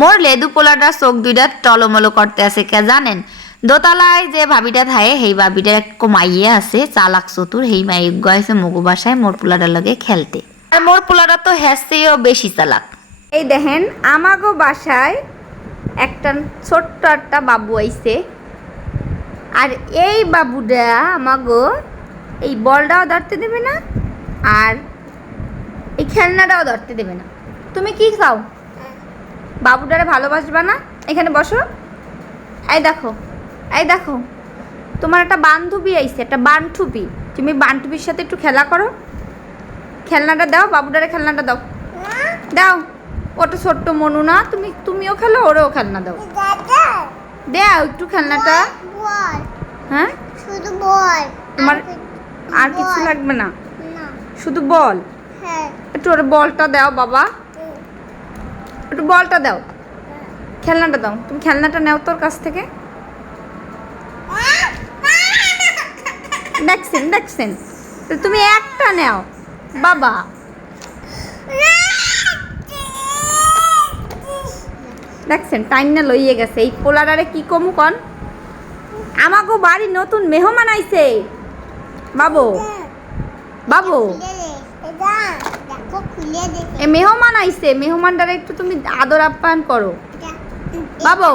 মোর লেদু পোলাটা চোখ দুইটা টলমলো করতে আছে, কে জানেন? দোতলায় যে ভাবিটা থাকে, সেই ভাবিটা কমাইয়ে আছে, চালাক চতুর সেই মাই গাইছে মগু বাসায় মোর পোলাটার লগে খেলতে। আর মোর পোলাটা তো হেসেও বেশি চালাক। এই দেখেন, আমাগো বাসায় একটা ছোট্ট একটা বাবু আইছে। আর এই বাবুটা আমাগো এই বলটাও ধরতে দেবে না, আর এই খেলনাটাও ধরতে দেবে না। তুমি কি খাও বাবুটারে ভালোবাসবা না? এখানে বসো। এই দেখো এই দেখো তোমার একটা বান্ধবী আইছে একটা বান্ধবী তুমি বান্ধবীর সাথে একটু খেলা করো। খেলনাটা দাও বাবুটারে খেলনাটা দাও। দাও। ওটা ছোট্ট মনু না তুমি তুমিও খেলো ওরেও খেলনা দাও। দাও একটু খেলনাটা। হ্যাঁ? শুধু বল। তোমার আর কিছু লাগবে না? না। শুধু বল? হ্যাঁ। একটু ওর বলটা দাও বাবা। একটু বলটা দাও। খেলনাটা দাও। তুমি খেলনাটা নাও তোর কাছ থেকে। দেখছেন দেখছেন তো তুমি একটা নাও। বাবা। দেখছেন টাইম না লইয়ে গেছে। এই পোলারারে কি কমু কন? আমাগো বাড়ি নতুন মেহমান আইছে। বাবু। বাবু। এ মেহমান আইছে মেহমানটারে একটু তুমি আদর আপ্যায়ন করো। বাবু।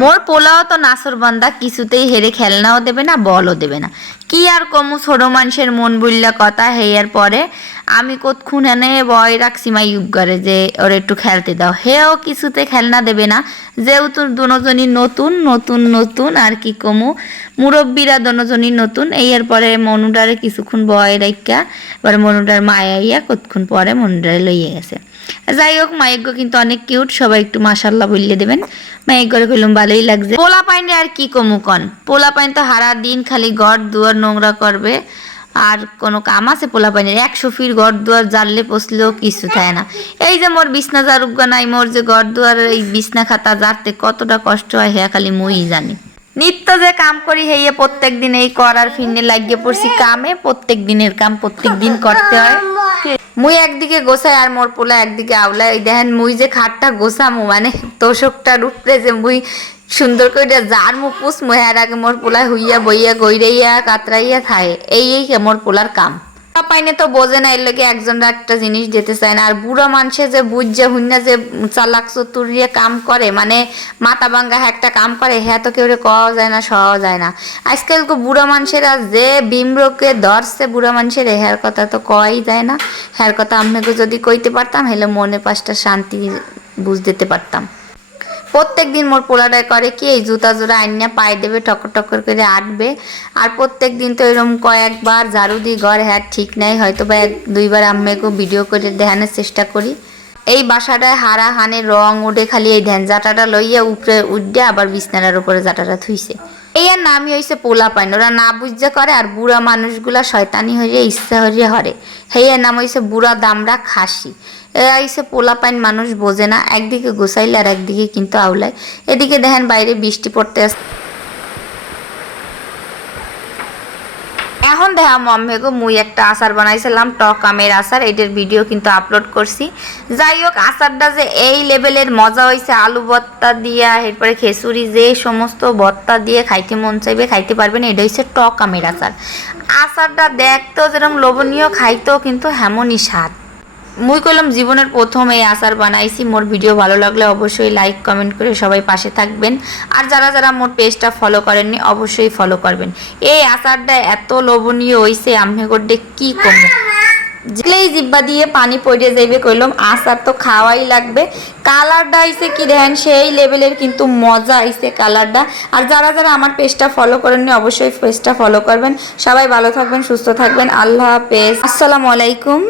মোর পোলাও তো নাসর বান্দা কিছুতেই হেরে খেলনাও দেবে না বলও দেবে না। কি আর কমু ছোট মানুষের মন বুল্লা কথা? হেয়ার পরে আমি কতক্ষণ এনে বয় রাখছি মাই ইউগারে যে ওর একটু খেলতে দাও। হেও কিছুতে খেলনা দেবে না। যেহেতু দুজনই নতুন নতুন নতুন, আর কি কমু? মুরব্বীরা দুজনই নতুন। এই এর পরে মনুটারে কিছুক্ষণ বয় রাখা এবার মনুটার মায়া ইয়া কতক্ষণ পরে মনুটারে লইয়ে গেছে। যাই হোক মাইগ্য কিন্তু অনেক কিউট সবাই একটু মাসাল্লাহ বললে দেবেন। মাইগ্যরে কইলাম, ভালোই লাগছে। পোলা পাইনে আর কি কমু কন? পোলা পাইন তো হারা দিন খালি ঘর দুয়ার নোংরা করবে। আর কোনো কাম আছে পোলা পাইনের একশো ফির ঘর দুয়ার জানলে পচলেও কিছু থাকে না। এই যে মোর বিছনা জারুগ্য নাই, মোর যে ঘর দুয়ার, এই বিছনা খাতা জারতে কতটা কষ্ট হয় হ্যাঁ খালি মই জানি। নিত্য যে কাম করি হেয়ে প্রত্যেক দিন এই করার ফিরনে লাগিয়ে পড়ছি। কামে প্রত্যেক দিনের কাম প্রত্যেক দিন করতে হয়। মুই একদিকে গোছাই আর মোর পোলা একদিকে আওলা এই দেখেন মুই যে খাটটা গোছামু মানে তোষকটার উপরে যে মুই সুন্দর করে যার মু পুষ মুহার আগে মোর পোলা হুইয়া বইয়া গইরাইয়া কাতরাইয়া থায় এই এই মোর পোলার কাম। পাইনে তো বোঝে না এর লোকে একজন একটা জিনিস দিতে চায় না। আর বুড়ো মানুষে যে বুঝছে হুন্না যে চালাক চতুরিয়ে কাম করে মানে মাথা ভাঙ্গা একটা কাম করে হ্যাঁ তো কেউ কওয়া যায় না সওয়া যায় না। আজকাল তো বুড়ো মানুষেরা যে বিমরকে ধরছে বুড়ো মানুষের হ্যার কথা তো কওয়াই যায় না। হ্যার কথা আপনাকে যদি কইতে পারতাম হেলে মনে পাঁচটা শান্তি বুঝ দিতে পারতাম। প্রত্যেক দিন মোর পোলাটায় করে কি, এই জুতা জোড়া আইনা পায়ে দেবে টকর টকর করে আটবে। আর প্রত্যেক দিন তো এরকম কয়েকবার ঝাড়ু দিই, ঘর হ্যাঁ ঠিক নাই, হয়তো বা এক, দুইবার আম্মেকেও ভিডিও করে দেখানোর চেষ্টা করি। এই বাসাটায় হারা হানে রং উঠে খালি এই ধ্যান জাটাটা লইয়া উপরে উঠে আবার বিছনাটার উপরে জাটাটা থুইছে। এই আর নামই হইছে পোলা পাইন, ওরা না বুঝতে করে আর বুড়া মানুষগুলা শয়তানি হইয়া ইচ্ছা হইয়া হরে। হেয়ার নাম হইছে বুড়া দামড়া খাসি। এরা পোলা পাইন মানুষ বোঝে না, একদিকে গোসাইলে আর একদিকে কিন্তু আউলায়। এদিকে দেখেন বাইরে বৃষ্টি পড়তে আসছে এখন দেখা মম্মে গো মুই একটা আচার বানাইছিলাম, টক আমের আচার, এটার ভিডিও কিন্তু আপলোড করছি। যাই হোক, আচারটা যে এই লেভেলের মজা হয়েছে আলু ভর্তা দিয়া, এরপরে খেসুরি, যে সমস্ত ভর্তা দিয়ে খাইতে মন চাইবে, খাইতে পারবেন এটা হচ্ছে টক আমের আচার। আচারটা দেখতেও যেরকম লোভনীয়, খাইতেও কিন্তু হেমনই স্বাদ। মুই কইলাম, জীবনের প্রথম এই আচার বানাইছি। মোর ভিডিও ভালো লাগলে অবশ্যই লাইক কমেন্ট করে সবাই পাশে থাকবেন। আর যারা যারা মোর পেজটা ফলো করেননি, অবশ্যই ফলো করবেন। এই আচারটা এত লোভনীয় হইছে আমি করতে কি কমু? যেলেই জিব্বা দিয়ে পানি পড়ে যাইবে কইলাম, আচার তো খাওয়াই লাগবে। কালারটা আইছে কি দেখেন, সেই লেভেলের কিন্তু মজা আইছে কালারটা। আর যারা যারা আমার পেজটা ফলো করেননি, অবশ্যই পেজটা ফলো করবেন। সবাই ভালো থাকবেন, সুস্থ থাকবেন। আল্লাহ হাফেজ। আসসালামু আলাইকুম।